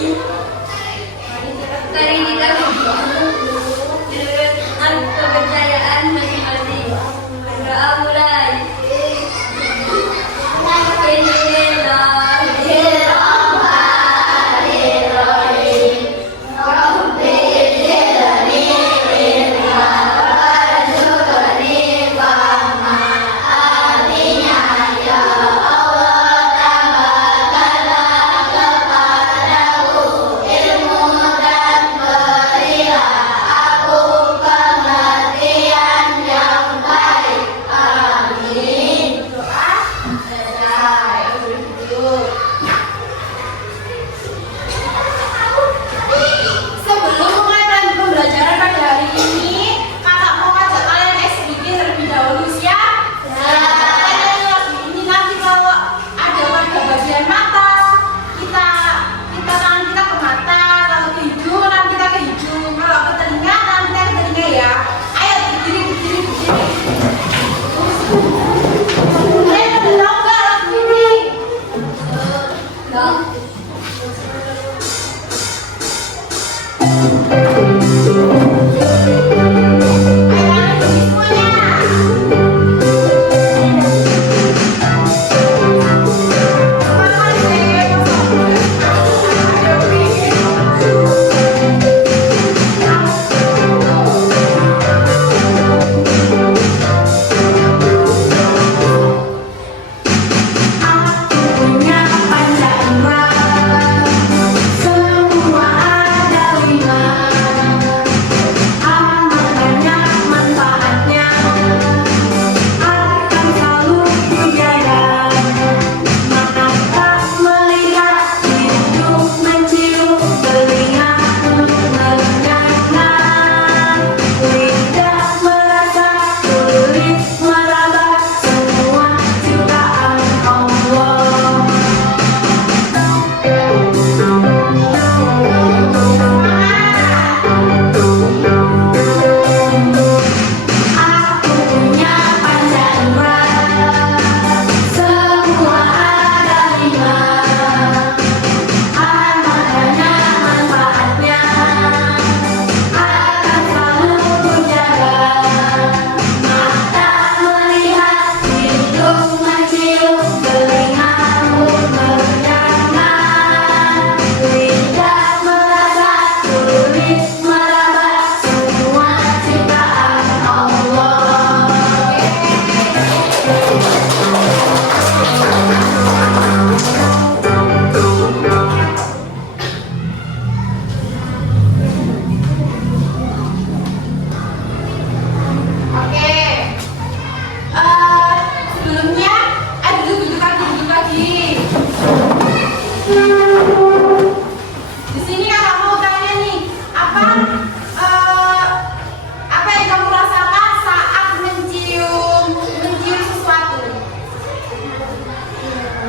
Mari kita dengan kepercayaan masing-masing. Berdoa mulai.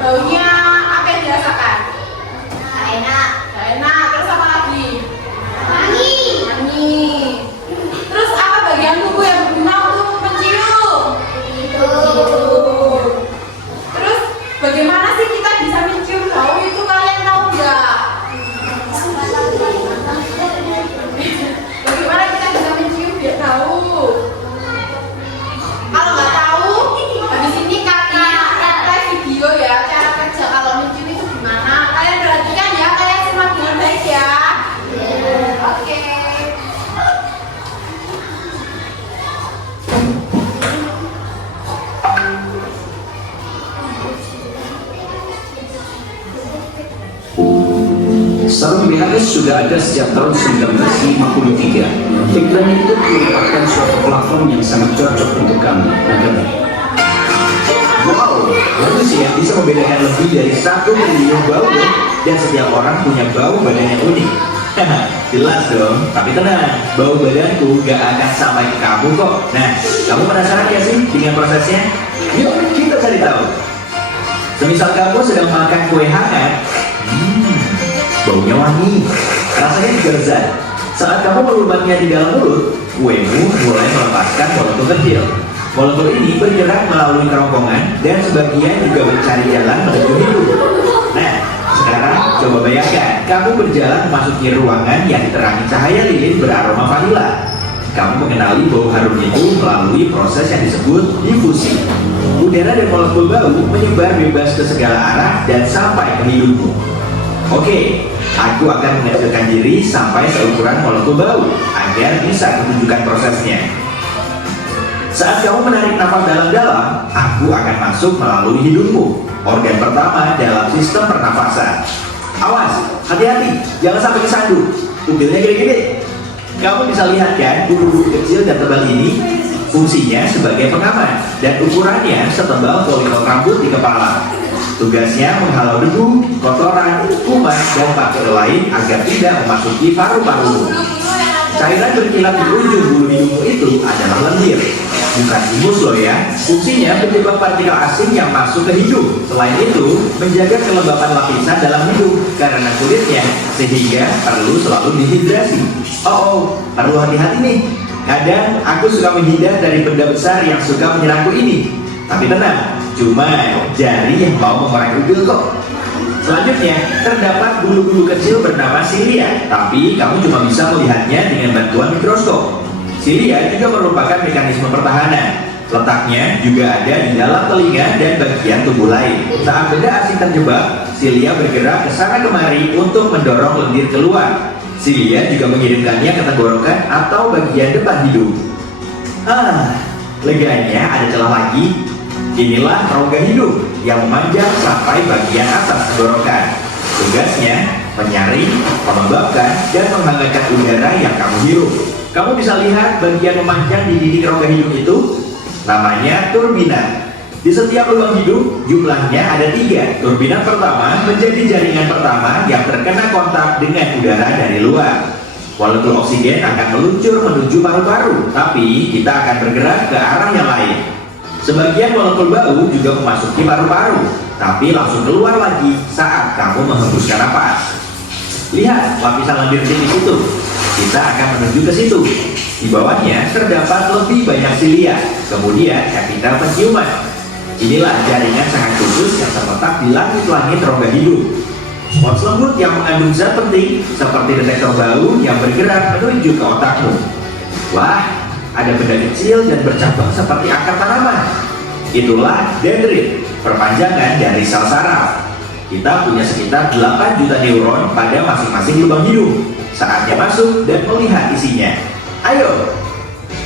Baunya apa yang dirasakan? Enak. Gak enak. Terus apa lagi? Wangi. Wangi. Terus apa bagian tubuh yang berguna untuk mencium? Hidung. Terus bagaimana sih kita bisa mencium bau itu, kalian tahu nggak? Bagaimana kita bisa mencium biar tahu? Kalau nggak tahu, habis ini kakak live video ya cara kerja kalau mencium itu gimana. Kalian perhatikan ya, kalian simak dengan baik ya. Oke. Sarung BHS sudah ada sejak tahun 1953. Iklan itu merupakan suatu platform yang sangat cocok untuk kamu. Wow, bagus ya, bisa membedakan lebih dari 1 miliar bau dong. Dan setiap orang punya bau badan yang unik. Jelas dong, tapi tenang, bau badanku gak akan sampai ke kamu kok. Nah, kamu penasaran ya sih dengan prosesnya? Yuk, kita cari tahu. Semisal kamu sedang makan kue hangat, baunya wangi, rasanya juga lezat. Saat kamu melumbatnya di dalam mulut, kuemu mulai melepaskan molekul kecil. Molekul ini bergerak melalui kerongkongan dan sebagian juga mencari jalan menuju hidung. Nah, Sekarang coba bayangkan, kamu berjalan memasuki ruangan yang diterangi cahaya lilin beraroma vanila. Kamu mengenali bau harum itu melalui proses yang disebut difusi. Udara dan molekul bau menyebar bebas ke segala arah dan sampai ke hidungmu. Oke, aku akan mengecilkan diri sampai seukuran molekul bau agar bisa kutunjukkan prosesnya. Saat kamu menarik nafas dalam-dalam, aku akan masuk melalui hidungmu, organ pertama dalam sistem pernafasan. Awas, hati-hati, jangan sampai kesandung. Pupilnya gede-gede. Kamu bisa lihat kan, bulu-bulu kecil dan tebal ini fungsinya sebagai pengaman dan ukurannya setebal follicle rambut di kepala. Tugasnya menghalau debu, kotoran, kuman, dan bakteri lain agar tidak memasuki paru-paru. Cairan berkilat di ujung bulu hidungmu itu adalah lendir, bukan ingus loh ya. Fungsinya menjebak partikel asing yang masuk ke hidung. Selain itu, menjaga kelembapan lapisan dalam hidung karena kulitnya, sehingga perlu selalu dihidrasi. Perlu hati-hati nih. Kadang aku suka menghindar dari benda besar yang suka menyerangku ini. Tapi tenang, cuma jari yang mau mengorek upil kok. Selanjutnya, terdapat bulu-bulu kecil bernama silia, tapi kamu cuma bisa melihatnya dengan bantuan mikroskop. Silia juga merupakan mekanisme pertahanan. Letaknya juga ada di dalam telinga dan bagian tubuh lain. Saat benda asing terjebak, silia bergerak ke sana kemari untuk mendorong lendir keluar. Silia juga mengirimkannya ke tenggorokan atau bagian depan hidung. Leganya ada celah lagi. Inilah rongga hidung yang memanjang sampai bagian atas tenggorokan. Tugasnya menyaring, melembabkan, dan menghangatkan udara yang kamu hirup. Kamu bisa lihat bagian memanjang di dinding rongga hidung itu, namanya turbina. Di setiap lubang hidung, jumlahnya ada 3. Turbina pertama menjadi jaringan pertama yang terkena kontak dengan udara dari luar. Molekul oksigen akan meluncur menuju paru-paru, tapi kita akan bergerak ke arah yang lain. Sebagian molekul bau juga memasuki paru-paru, tapi langsung keluar lagi saat kamu menghembuskan napas. Lihat lapisan lendir tipis itu. Kita akan menuju ke situ. Di bawahnya terdapat lebih banyak silia, kemudian kapital penciuman. Inilah jaringan sangat khusus yang terletak di langit-langit rongga hidung. Spons lembut yang mengandung zat penting seperti detektor bau yang bergerak menuju ke otakmu. Wah, ada benda kecil dan bercabang seperti akar tanaman. Itulah dendrit, perpanjangan dari sel saraf. Kita punya sekitar 8 juta neuron pada masing-masing lubang hidung. Saatnya masuk dan melihat isinya. Ayo!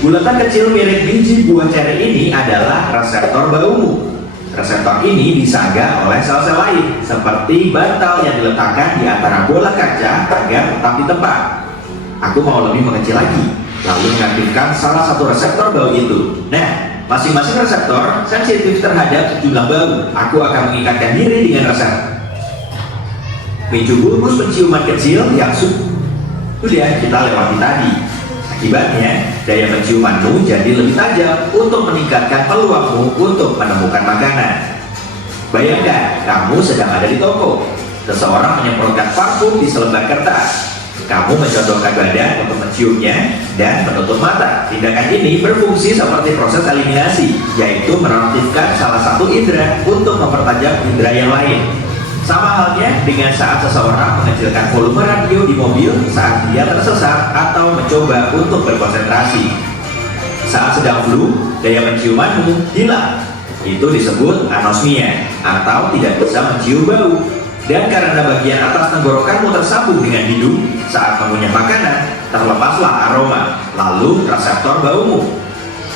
Bulatan kecil mirip biji buah ceri ini adalah reseptor baumu. Reseptor ini disaga oleh sel-sel lain, seperti bantal yang diletakkan di antara bola kaca agar tetap di tempat. Aku mau lebih mengecil lagi, lalu mengaktifkan salah satu reseptor bau itu. Nah, masing-masing reseptor sensitif terhadap sejumlah bau. Aku akan mengikatkan diri dengan reseptor. Picu bulbus penciuman kecil yang sudah kita lewati tadi. Akibatnya, daya penciumanmu jadi lebih tajam untuk meningkatkan peluangmu untuk menemukan makanan. Bayangkan, kamu sedang ada di toko. Seseorang menyemprotkan parfum di selembar kertas. Kamu mencontohkan badan untuk menciumnya dan menutup mata. Tindakan ini berfungsi seperti proses eliminasi, yaitu menonaktifkan salah satu indera untuk mempertajam indera yang lain. Sama halnya dengan saat seseorang mengecilkan volume radio di mobil saat dia tersesat atau mencoba untuk berkonsentrasi. Saat sedang flu, daya penciumanmu hilang. Itu disebut anosmia atau tidak bisa mencium bau. Dan karena bagian atas tenggorokanmu tersambung dengan hidung, saat mengunyah makanan, terlepaslah aroma, lalu reseptor baumu.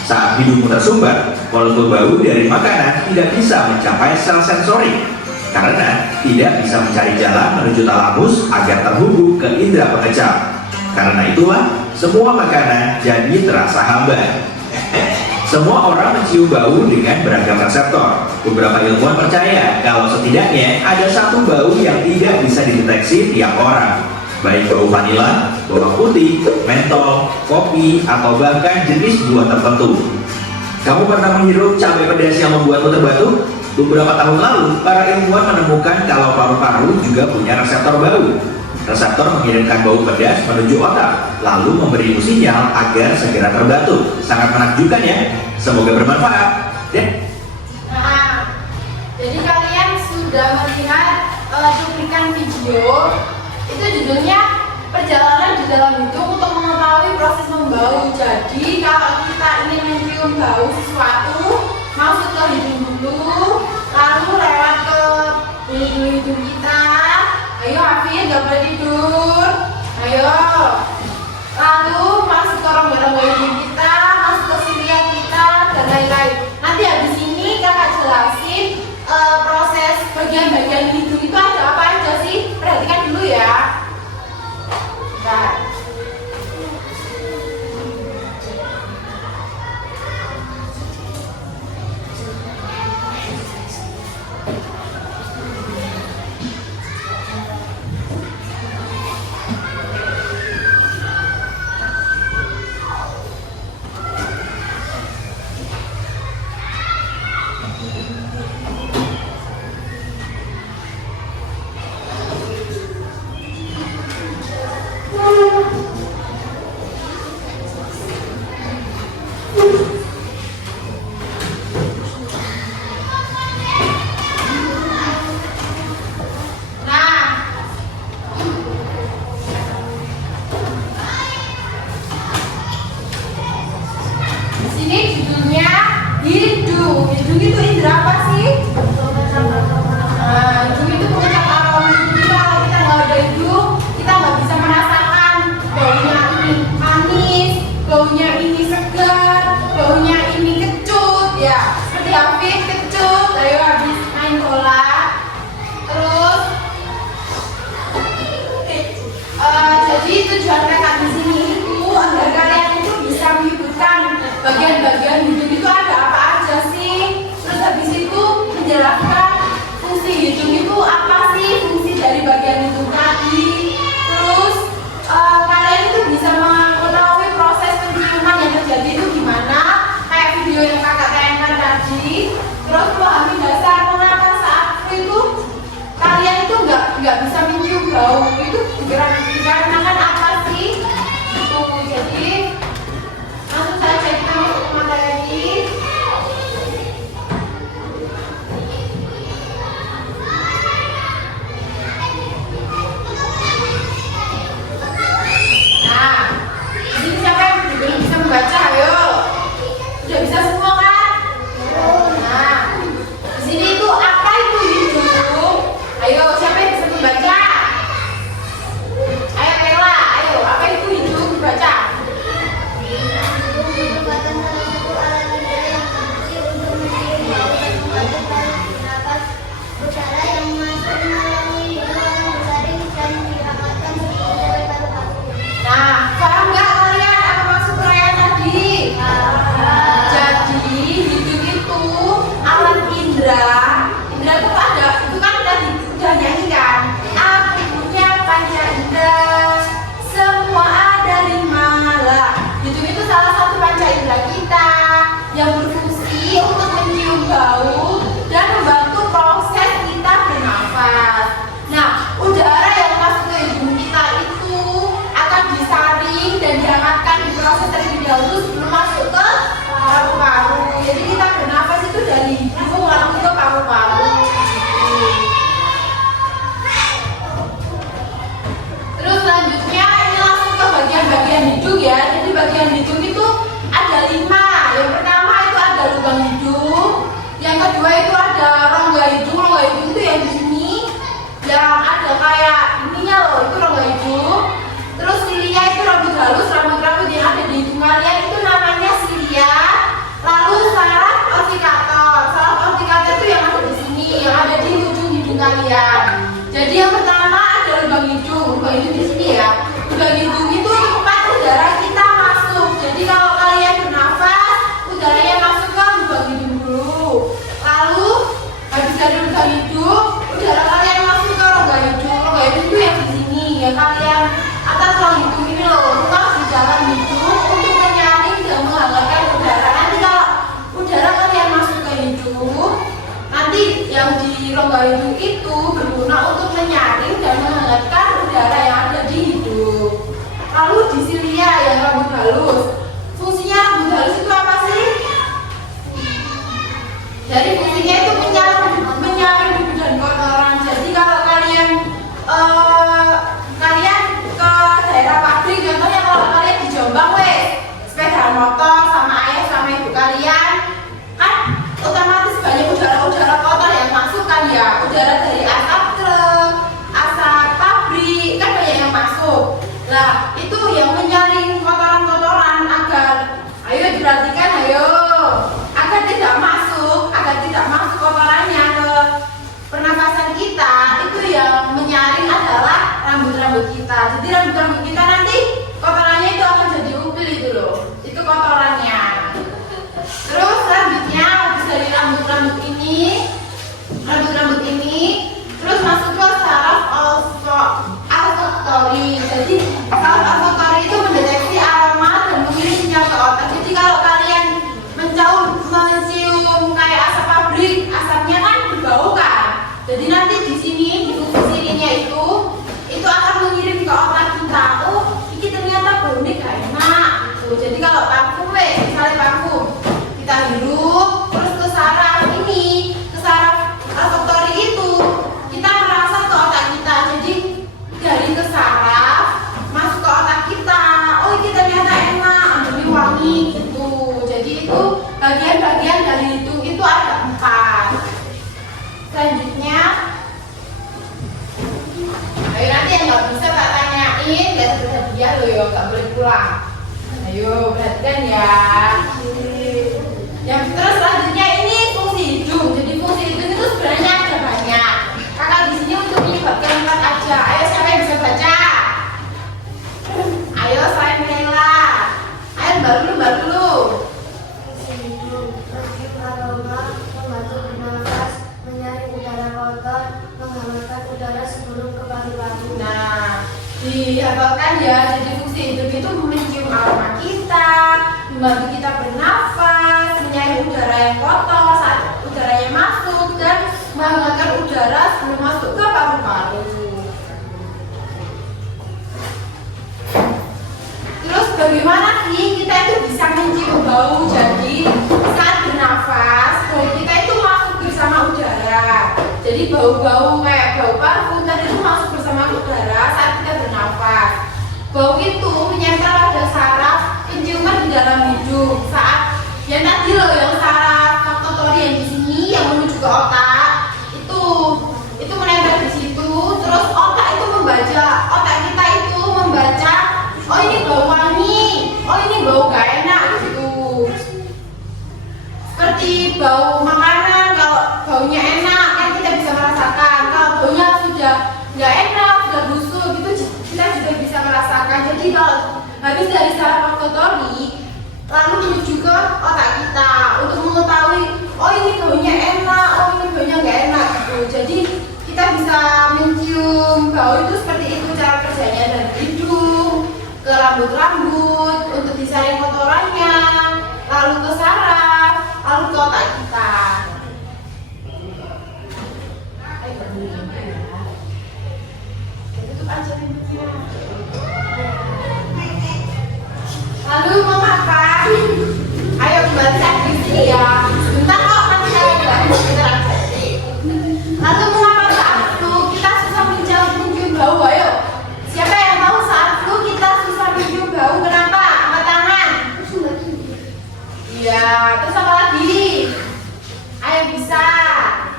Saat hidungmu tersumbat, molekul bau dari makanan tidak bisa mencapai sel sensorik, karena tidak bisa mencari jalan menuju talamus agar terhubung ke indera pengecap. Karena itulah, semua makanan jadi terasa hambar. Semua orang mencium bau dengan beragam reseptor. Beberapa ilmuwan percaya kalau setidaknya ada satu bau yang tidak bisa dideteksi tiap orang, baik bau vanila, bawang putih, mentol, kopi, atau bahkan jenis buah tertentu. Kamu pernah menghirup cabai pedas yang membuatmu terbatuk? Beberapa tahun lalu, para ilmuwan menemukan kalau paru-paru juga punya reseptor bau. Reseptor mengirimkan bau pedas menuju otak, lalu memberimu sinyal agar segera terbatuk. Sangat menakjubkan ya? Semoga bermanfaat. Nah, jadi kalian sudah melihat cuplikan video itu judulnya perjalanan di dalam hidung untuk mengetahui proses membau. Jadi kalau kita ingin mencium bau sesuatu, masuk ke hidung dulu, lalu lewat ke hidung kita. Ayo Hafid, gak boleh tidur. Ayo. Lalu masuk ke rongga-rongga hidung kita, masuk ke silia kita, dan lain-lain. Nanti habis ini kakak jelasin proses bagian-bagian hidung itu ada apa aja sih. Perhatikan dulu ya. Nah. Ini judulnya hidung. Hidung itu indera apa sih? Nah, hidung itu pencap aroma. Jadi kalau kita nggak ada hidung, kita nggak bisa merasakan baunya ini manis, baunya ini segar, baunya ini kecut. Ya, seperti Hafid kecut. Ayo habis main bola. Terus, jadi tujuan kakak di sini itu agar kalian itu bisa menyebutkan bagian-bagian hidung itu ada apa aja sih. Terus habis itu menjelaskan fungsi hidung itu apa sih, fungsi dari bagian hidung tadi. Terus kalian itu bisa mengetahui proses penciuman yang terjadi itu gimana, kayak video yang kakak tayangkan tadi. Terus memahami dasar mengapa saat itu kalian itu nggak bisa mencium bau itu dikarenakan apa sih. Itu jadi langsung saja kita masuk ke materi. Nah, di sini siapa yang belum bisa membaca? Ayo, udah bisa semua kan? Nah, di sini itu apa itu hidung? Ayo, siapa yang bisa membaca? Ayo Bella, ayo, apa itu hidung dibaca? Nah, paham nggak kalian apa maksud uraian tadi? Jadi hidung itu alat indera. Indera itu ada, itu kan udah nyanyi kan? Aku punya panca indera, semua ada 5 lah. Hidung itu salah satu panca indera kita yang berfungsi untuk mencium bau dan membantu proses kita bernafas. Nah, udara yang masuk ke hidung kita itu akan disaring dan dihangatkan di proses terlebih dahulu sebelum masuk ke paru-paru. Jadi kita bernafas itu dari hidung lalu ke paru-paru. Terus selanjutnya ini langsung ke bagian-bagian hidung ya. Jadi bagian hidung itu ada 5. Yang pertama itu ada lubang hidung. Yang kedua itu ada rongga hidung. Rongga hidung itu yang di sini, yang ada kayak ininya loh, itu rongga hidung. Terus silia itu rambut halus, rambut-rambut yang ada di hidung kalian itu namanya silia. Lalu saraf orbitator. Saraf orbitator itu yang ada di sini, yang ada di ujung hidung kalian. Jadi yang pertama ada lubang hidung. Lubang hidung di sini ya. Lubang hidung itu tempat udara kita masuk. Jadi kalau kalian bernafas, udaranya masuk ke lubang hidung dulu. Lalu habis dari lubang hidung, udara kalian masuk ke rongga hidung. Rongga hidung itu yang di sini, ya kalian atas ruang hidung ini loh, ruang di dalam hidung untuk menyaring dan menghangatkan udara. Nanti kalau udara kalian masuk ke hidung, nanti yang di rongga hidung itu berguna untuk menyaring dan menghangatkan udara yang ada di hidung. Lalu di silia yang rambut halus, fungsinya rambut halus itu apa sih? Jadi fungsinya itu menyaring debu dan kotoran. Jadi kalau kalian Nah, itu yang menyaring kotoran-kotoran ayo diperhatikan, agar tidak masuk kotorannya ke pernafasan kita. Itu yang menyaring adalah rambut-rambut kita. Jadi rambut-rambut kita nanti kotorannya itu akan jadi upil itu loh. Itu kotorannya. Terus selanjutnya habis dari rambut-rambut ini, terus masuk ke saraf olfaktori. Jadi saraf olfaktori itu mendeteksi aroma dan mengirim sinyal ke otak. Jadi kalau kalian mencium kayak asap pabrik, asapnya kan berbau kan. Jadi nanti di sini di fungsi sininya itu akan mengirim ke otak kita. Oh, ini ternyata baunya gak enak. Gitu. Jadi kalau parfum, misalnya parfum, kita hirup terus ke saraf olfaktori itu kita merasa ke otak kita. Jadi dari ke saraf masuk ke otak kita. Oh, ini ternyata enak, ambil wangi gitu. Jadi itu bagian-bagian dari itu ada 4. Selanjutnya, ayo nanti yang nggak bisa tak tanyain, lihat berhadiah loh ya, nggak boleh pulang. Ayo perhatikan ya. Yang terus selanjutnya ini fungsi hidung. Jadi fungsi hidung itu sebenarnya ada banyak. Kakak di sini untuk menyebutkan 4 aja. Ayo siapa yang bisa baca? Ayo selain Nela. Ayo baru dulu. Mencium aroma, membantu bernafas, menyaring udara kotor, menghangatkan udara sebelum ke paru-paru. Nah, dihafalkan ya. Jadi fungsi hidung itu mencium aroma kita, membantu kita bernafas, menyaring udara yang kotor saat udaranya masuk, dan menghangatkan udara sebelum masuk ke paru-paru. Terus bagaimana sih kita itu bisa mencium bau? Jadi saat bernafas, bau kita itu masuk bersama udara. Jadi bau-bau kayak bau parfum tadi itu masuk bersama udara saat kita bernafas. Bau itu menempel pada saraf penciuman di dalam hidung. Saat yang tadi loh, yang saraf olfaktori yang di sini yang menuju ke otak itu menempel di situ. Terus otak kita itu membaca, oh ini bau wangi, oh ini bau gak enak gitu. Seperti bau makanan, kalau baunya enak kan kita bisa merasakan. Kalau baunya sudah gak enak, sudah busuk gitu, kita juga bisa merasakan. Jadi kalau habis dari saraf olfaktori lalu menuju ke otak kita untuk mengetahui, oh ini baunya enak, oh ini baunya gak enak gitu. Jadi kita bisa mencium bau itu seperti itu cara kerjanya, dari hidung ke rambut-rambut untuk disaring kotorannya, lalu ke saraf, lalu ke otak kita. Tutup aja pintunya. Lalu mau makan? Ayo kembali di sini ya. Sebentar kok, nanti saya kembali. Lalu mengapa saat flu kita susah mencium bau? Ayo, siapa yang tahu saat flu kita susah mencium bau? Kenapa? Angkat tangan. Iya, terus apa lagi? Ayo bisa.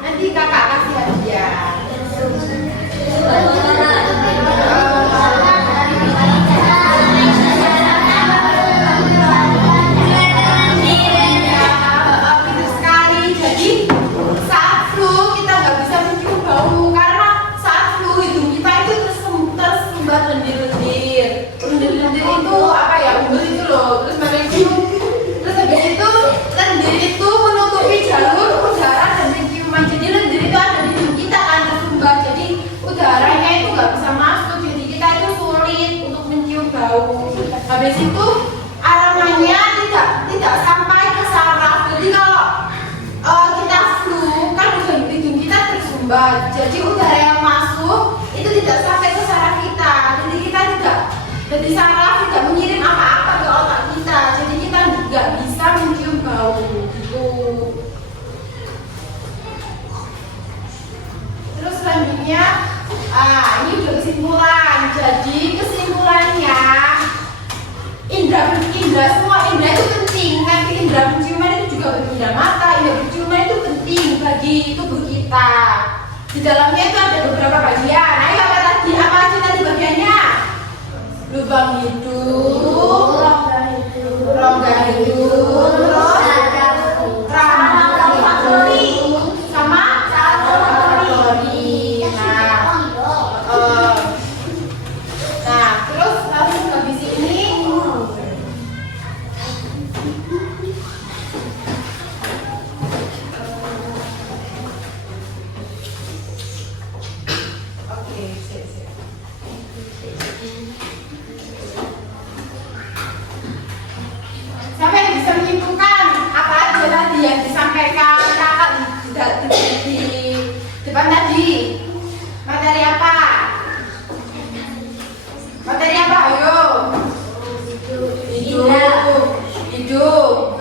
Nanti kakak kasih hadiah. Lendir itu apa ya? Umbul itu loh. Terus habis itu lendir itu menutupi jalur udara dan penciuman. Jadi lendir itu ada di hidung kita kan tersumbat. Jadi udaranya itu nggak bisa masuk. Jadi kita itu sulit untuk mencium bau. Habis itu aromanya tidak sampai ke saraf. Jadi kalau kita flu kan hidung kita tersumbat. Jadi udara yang masuk itu tidak sampai ke saraf kita. Jadi kita jadi saraf tidak mengirim apa-apa ke otak kita. Jadi kita nggak bisa mencium bau gitu. Terus selanjutnya, ini udah kesimpulan. Jadi kesimpulannya, semua indra itu penting. Nanti indra penciuman itu juga bagi indra mata, indra penciuman itu penting bagi tubuh kita. Di dalamnya itu ada beberapa bagian. Ayo apa aja tadi bagiannya? lubang hidung, rongga hidung, terus rambut hidung, sama salivatory. Nah, terus langsung habis ini oke, sip. Siapa yang bisa menyimpulkan apa aja tadi yang disampaikan kakak di depan tadi? Materi apa? Materi apa? Ayo. Hidup.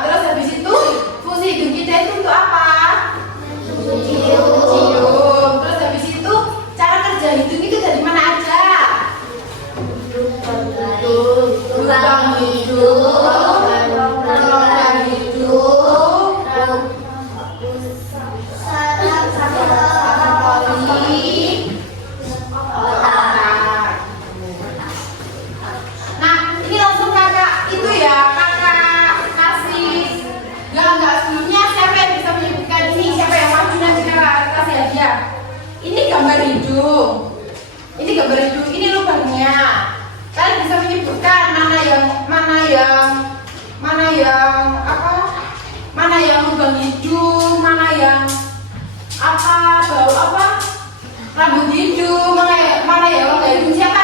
Terus habis itu fungsi hidung kita itu untuk apa? Cium. Terus habis itu cara kerja hidung itu dari mana aja? Lubang hidung, rongga hidung, salivatory, otak. Nah, ini langsung kakak itu ya, kakak kasih. Enggak sebelumnya siapa yang bisa menyebutkan ini? Siapa yang maju nanti kakak kasih hadiah? Ini gambar hidung. Ini lubangnya. Kalian bisa menyebutkan mana yang lubang hidung, mana yang apa, bau apa, rambut hidung, mana yang rongga hidung. Siapa